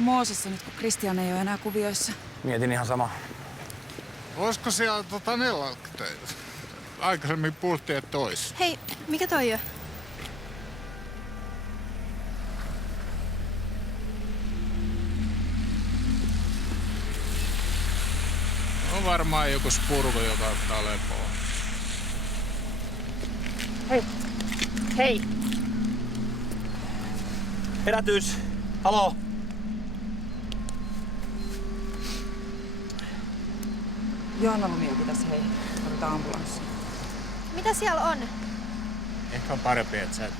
Moosessa nyt, kun Kristian ei ole enää kuvioissa. Mietin ihan sama. Olisiko siellä nellalkteita? Aikaisemmin puhuttiin, että tois. Hei, mikä toi on? On varmaan joku spurko, joka ottaa lepoa. Hei! Hei! Herätys! Haloo! Johanna Lumiokin tässä, hei. Tarvitaan ambulanssi. Mitä siellä on? Ehkä on parempi, että sä et